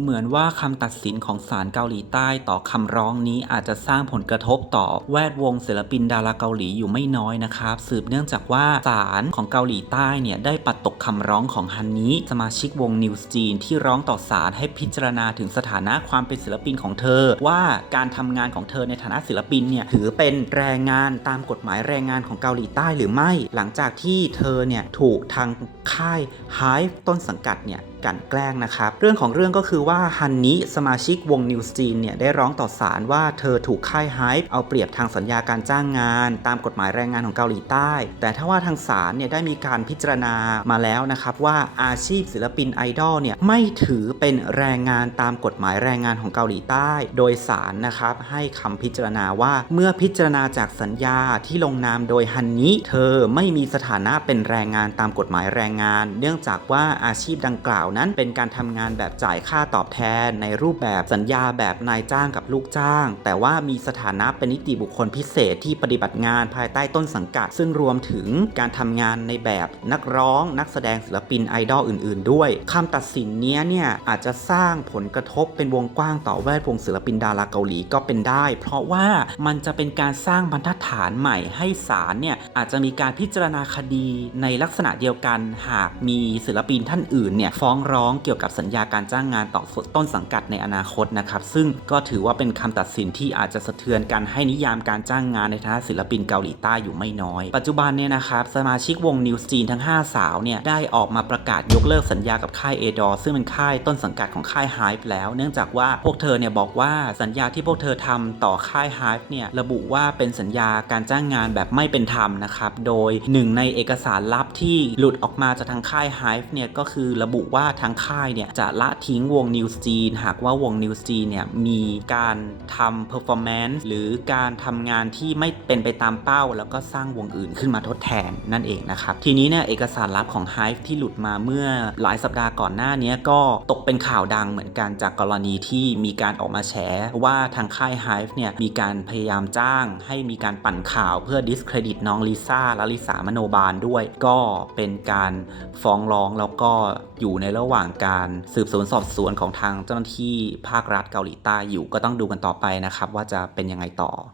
เหมือนว่าคำตัดสินของศาลเกาหลีใต้ต่อคำร้องนี้อาจจะสร้างผลกระทบต่อแวดวงศิลปินดาราเกาหลีอยู่ไม่น้อยนะครับ สืบเนื่องจากว่าศาลของเกาหลีใต้เนี่ยได้ปัดตกคำร้องของฮันนี้ สมาชิกวงนิวส์จีนที่ร้องต่อศาลให้พิจารณาถึงสถานะความเป็นศิลปินของเธอ ว่าการทำงานของเธอในฐานะศิลปินเนี่ยถือเป็นแรงงานตามกฎหมายแรงงานของเกาหลีใต้หรือไม่ หลังจากที่เธอเนี่ยถูกทางค่าย Hive ต้นสังกัดเนี่ย กลั่นแกล้งนะครับ เรื่องของเรื่องก็คือว่าฮันนี้สมาชิกวงนิวส์จีนเนี่ยได้ร้องต่อศาลว่าเธอถูกค่ายไฮป์เอาเปรียบทางสัญญาการจ้างงาน ตามกฎหมายแรงงานของเกาหลีใต้ แต่ถ้าว่าทางศาลเนี่ยได้มีการพิจารณามาแล้วนะครับว่าอาชีพศิลปินไอดอลเนี่ยไม่ถือเป็นแรงงานตามกฎหมายแรงงานของเกาหลีใต้ โดยศาลนะครับให้คำพิจารณาว่าเมื่อพิจารณาจากสัญญาที่ลงนามโดยฮันนี้เธอไม่มีสถานะเป็นแรงงานตามกฎหมายแรงงาน เนื่องจากว่าอาชีพดังกล่าวนั้นเป็นการทำงานแบบจ่ายค่าตอบแทน ในรูปแบบสัญญาแบบนายจ้างกับลูกจ้าง แต่ว่ามีสถานะเป็นนิติบุคคลพิเศษที่ปฏิบัติงานภายใต้ต้นสังกัด ซึ่งรวมถึงการทำงานในแบบนักร้อง นักแสดงศิลปินไอดอลอื่น ๆ ด้วยคำตัดสินนี้เนี่ยอาจจะสร้างผลกระทบเป็นวงกว้างต่อแวดวงศิลปินดาราเกาหลีก็เป็นได้ เพราะว่ามันจะเป็นการสร้างบรรทัดฐานใหม่ให้ศาลเนี่ยอาจจะมีการพิจารณาคดีในลักษณะเดียวกัน หากมีศิลปินท่านอื่นเนี่ยฟ้องร้องเกี่ยวกับสัญญาการจ้างงานต่อต้นสังกัดในอนาคตนะครับ ซึ่งก็ถือว่าเป็นคำตัดสินที่อาจจะสะเทือนการให้นิยามการจ้างงานในฐานะศิลปินเกาหลีใต้อยู่ไม่น้อย ปัจจุบันเนี่ยนะครับสมาชิกวงนิวจีนทั้ง 5 สาวเนี่ยได้ออกมาประกาศยกเลิกสัญญากับค่ายเอดอซึ่งเป็นค่ายต้นสังกัดของค่าย Hive แล้ว เนื่องจากว่าพวกเธอเนี่ยบอกว่าสัญญาที่พวกเธอทำต่อค่าย Hive เนี่ยระบุว่าเป็นสัญญาการจ้างงานแบบไม่เป็นธรรมนะครับโดยหนึ่งในเอกสารลับที่หลุดออกมาจากทางค่าย Hive เนี่ยก็คือระบุว่าาทางค่ายเนี่ยจะละทิ้งวง New g นหากว่าวง New g นเนี่ยมีการทำ performance หรือการทำงานที่ไม่เป็นไปตามเป้า แล้วก็สร้างวงอื่นขึ้นมาทดแทนนั่นเองนะครับ ทีนี้เนี่ยเอกสารลับของ Hive ที่หลุดมาเมื่อหลายสัปดาห์ก่อนหน้านี้ก็ตกเป็นข่าวดังเหมือนกันจากกรณีที่มีการออกมาแฉว่าทางค่าย Hive เนี่ยมีการพยายามจ้าง ให้มีการปั่นข่าวเพื่อ discredit น้องลิซ่าและลิสามโนบาลด้วย ก็เป็นการฟ้องร้องแล้วก็อยู่ในระหว่างการสืบสวนสอบสวนของทางเจ้าหน้าที่ภาครัฐเกาหลีใต้อยู่ก็ต้องดูกันต่อไปนะครับว่าจะเป็นยังไงต่อ